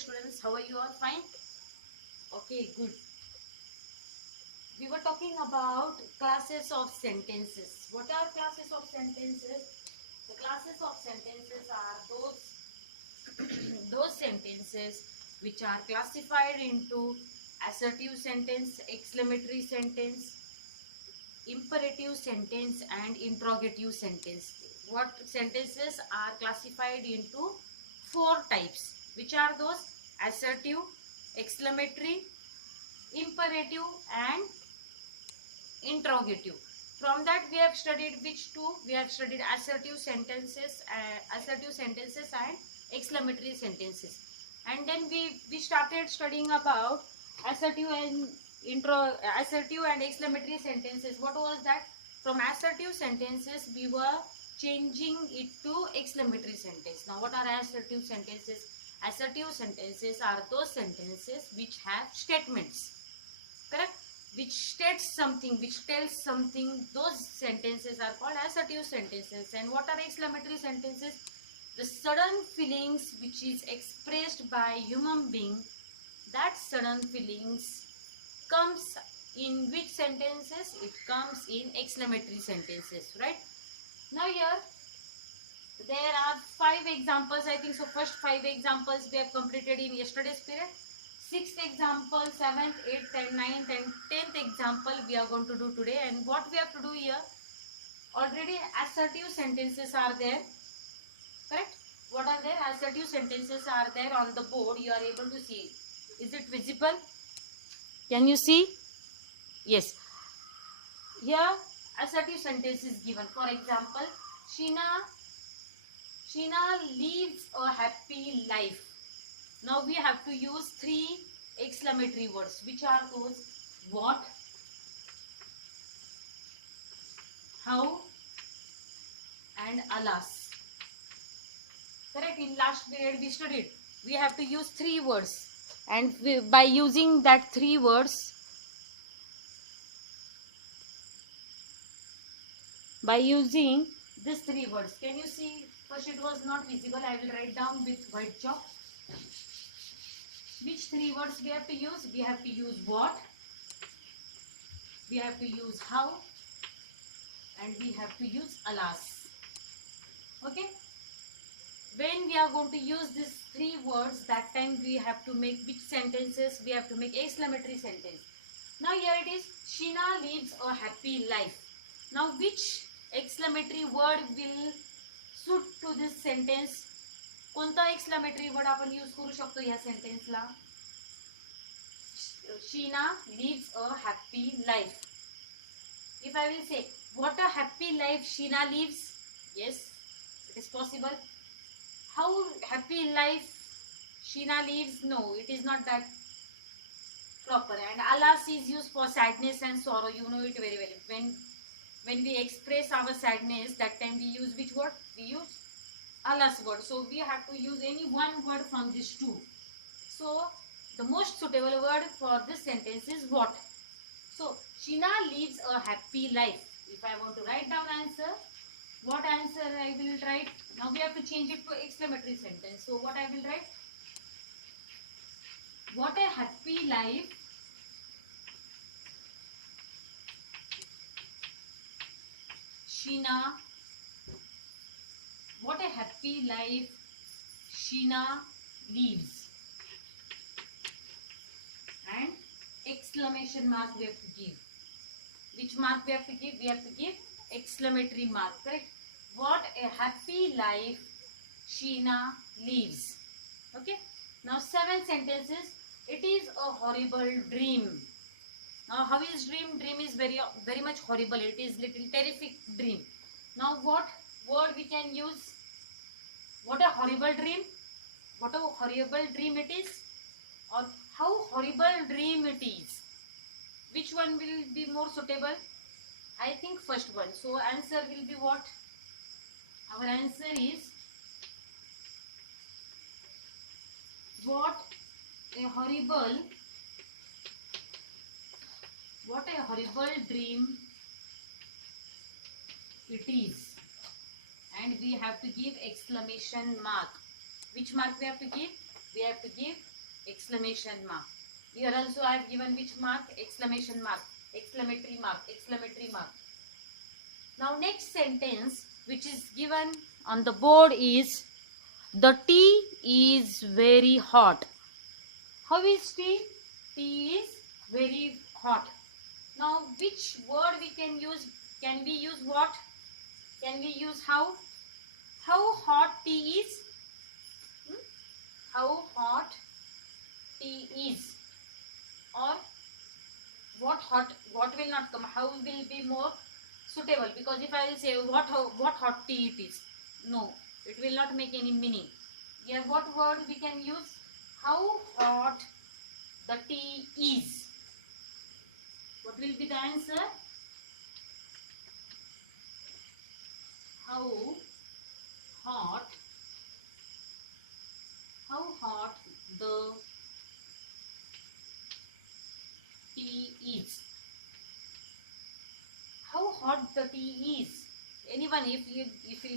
students, how are you all? Fine? Okay, good. We were talking about classes of sentences. What are classes of sentences? The classes of sentences are those sentences which are classified into assertive sentence, exclamatory sentence, imperative sentence and interrogative sentence. What sentences are classified into four types? Which are those? Assertive, exclamatory, imperative and interrogative. From that we have studied which two? We have studied assertive sentences and exclamatory sentences. And then we started studying about assertive and assertive and exclamatory sentences. What was that? From assertive sentences we were changing it to exclamatory sentence. Now what are assertive sentences? Assertive sentences are those sentences which have statements, correct, which states something, which tells something. Those sentences are called assertive sentences. And what are exclamatory sentences? The sudden feelings which is expressed by human being, that sudden feelings comes in which sentences? It comes in exclamatory sentences, right? Now here there are 5 examples, I think so. First 5 examples we have completed in yesterday's period. 6th example, 7th, 8th and 9th and 10th example we are going to do today. And what we have to do here, already assertive sentences are there, correct? What are there? Assertive sentences are there on the board. You are able to see. Is it visible? Can you see? Yes. Here assertive sentence is given. For example, Sheena lives a happy life. Now we have to use 3 exclamatory words. Which are those? What, how and alas. Correct? In last period we studied. We have to use 3 words. And by using that 3 words, by using these 3 words, can you see? First it was not visible. I will write down with white chalk. Which 3 words we have to use? We have to use what, we have to use how and we have to use alas. Okay? When we are going to use these 3 words, that time we have to make which sentences? We have to make exclamatory sentence. Now here it is, Sheena lives a happy life. Now which exclamatory word will suit to this sentence? कोणता exclamatory word आपण use करू शकतो या सेंटेन्सला? Sheena lives a happy life. If I will say, what a happy life Sheena lives, yes, it is possible. How happy life Sheena lives? No, it is not that proper. And alas is used for sadness and sorrow. You know it very well. When we express our sadness, that time we use which word? We use alas word. So we have to use any one word from these 2. So the most suitable word for this sentence is what? So Sheena lives a happy life. If I want to write down answer, what answer I will write? Now we have to change it to exclamatory sentence. So what I will write? What a happy life Sheena, what a happy life Sheena lives. And exclamation mark we have to give. Which mark we have to give? We have to give exclamatory mark, correct? What a happy life Sheena lives. Okay? Now 7 sentences. It is a horrible dream. Now how is dream? Dream is very much horrible. It is little terrific dream. Now what word we can use? What a horrible dream. What a horrible dream it is. Or how horrible dream it is. Which one will be more suitable? I think first one. So answer will be what? Our answer is what a horrible dream it is. And we have to give exclamation mark. Which mark we have to give? We have to give exclamation mark. Here also I have given which mark? Exclamation mark, exclamatory mark, exclamatory mark. Now next sentence which is given on the board is, the tea is very hot. How is tea? Tea is very hot. Now which word we can use? Can we use what? Can we use how? How hot tea is? How hot tea is? Or what will not come? How will be more suitable? Because if I will say what hot tea it is, no, it will not make any meaning. Yeah, what word we can use? How hot the tea is. What will be the answer? How hot the tea is. How hot the tea is. Anyone, if you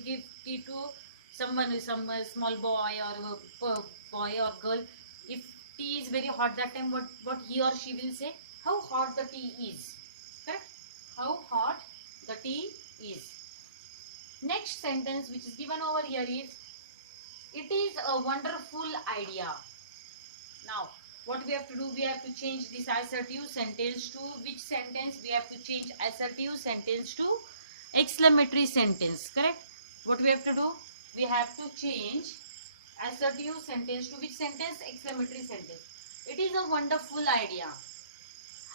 give tea to someone, some small boy or boy or girl, if tea is very hot, that time what he or she will say? How hot the tea is. Correct? How hot the tea is. Next sentence which is given over here is, it is a wonderful idea. Now what we have to do? We have to change this assertive sentence to which sentence? We have to change assertive sentence to exclamatory sentence. Correct? What we have to do? We have to change assertive sentence to which sentence? Exclamatory sentence. It is a wonderful idea.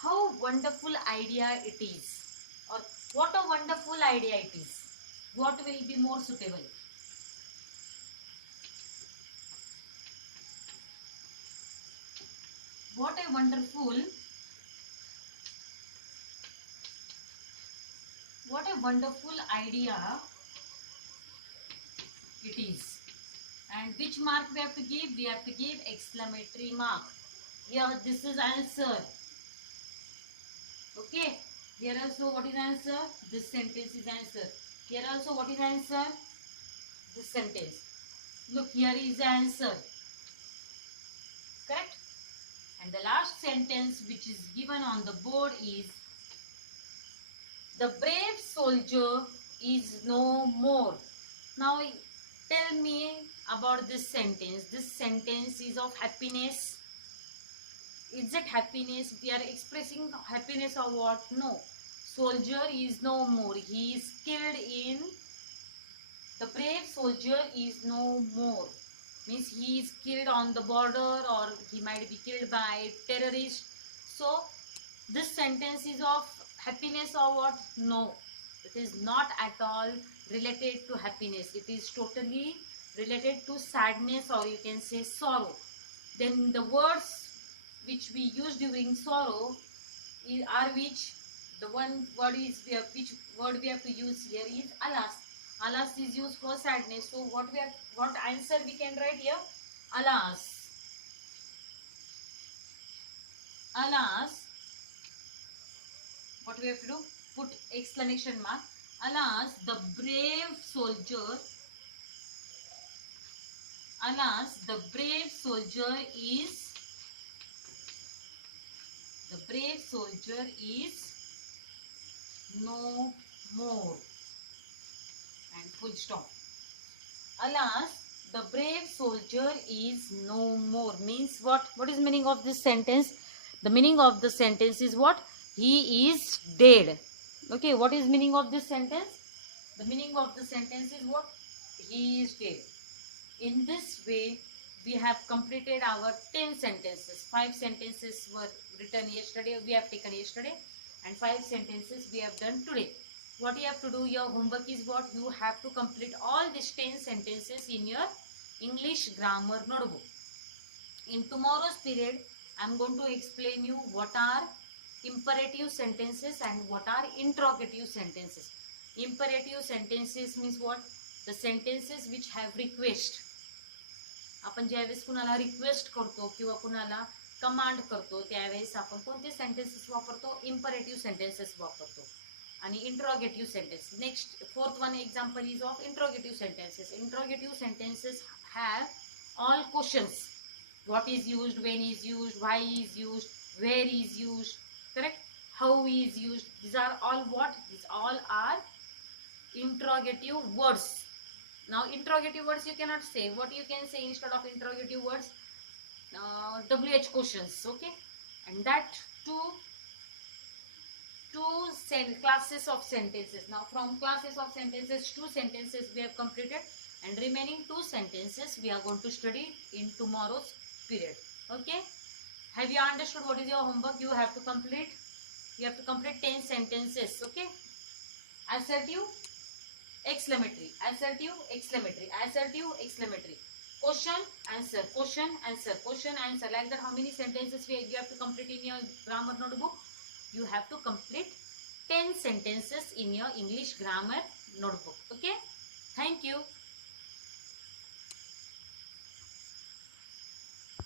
How wonderful idea it is, or what a wonderful idea it is. What will be more suitable? What a wonderful idea it is. And which mark we have to give? We have to give exclamatory mark. Here this is answer. Okay. Here also what is answer? This sentence is answer. Here also what is answer? This sentence. Look, here is the answer. Correct? And the last sentence which is given on the board is, the brave soldier is no more. Now tell me about this sentence. This sentence is of happiness. Is it happiness? We are expressing happiness or what? No. Soldier is no more. He is killed in. The brave soldier is no more. Means he is killed on the border, or he might be killed by terrorists. So this sentence is of happiness or what? No. It is not at all related to happiness. It is totally related to sadness, or you can say sorrow. Then the words which we use during sorrow are which? The one word is, which word we have to use here is alas. Alas is used for sadness. So what answer we can write here? Alas. Alas. What we have to do? Put exclamation mark. Alas, the brave soldier. Alas, the brave soldier is. The brave soldier is no more. And full stop. Alas, the brave soldier is no more. Means what? What is meaning of this sentence? The meaning of the sentence is what? He is dead. Okay, what is meaning of this sentence? The meaning of the sentence is what? He is dead. In this way, we have completed our 10 sentences. 5 sentences were written yesterday, we have taken yesterday, and 5 sentences we have done today. What you have to do, your homework is what? You have to complete all these 10 sentences in your English grammar notebook. In tomorrow's period, I am going to explain you what are imperative sentences and what are interrogative sentences. Imperative sentences means what? The sentences which have request. आपण ज्यावेळेस कुणाला request करतो किंवा कुणाला command करतो त्यावेळेस आपण कोणते सेंटेन्सेस वापरतो? इम्परेटिव्ह सेंटेन्सेस वापरतो. आणि interrogative sentence. Next fourth one example is of interrogative sentences. Interrogative sentences have all questions. what is used, when is used, why is used, where is used, correct, how is used. These are all what? These all are interrogative words. Now interrogative words you cannot say. What you can say instead of interrogative words? WH questions, okay? And that two classes of sentences. Now from classes of sentences, 2 sentences we have completed, and remaining 2 sentences we are going to study in tomorrow's period. Okay, have you understood what is your homework? You have to complete 10 sentences. Okay, assertive, exclamatory, assertive, exclamatory, assertive, exclamatory, question, answer, question, answer, question, answer, like that. How many sentences you have to complete in your grammar notebook? You have to complete 10 sentences in your English grammar notebook. Okay, thank you.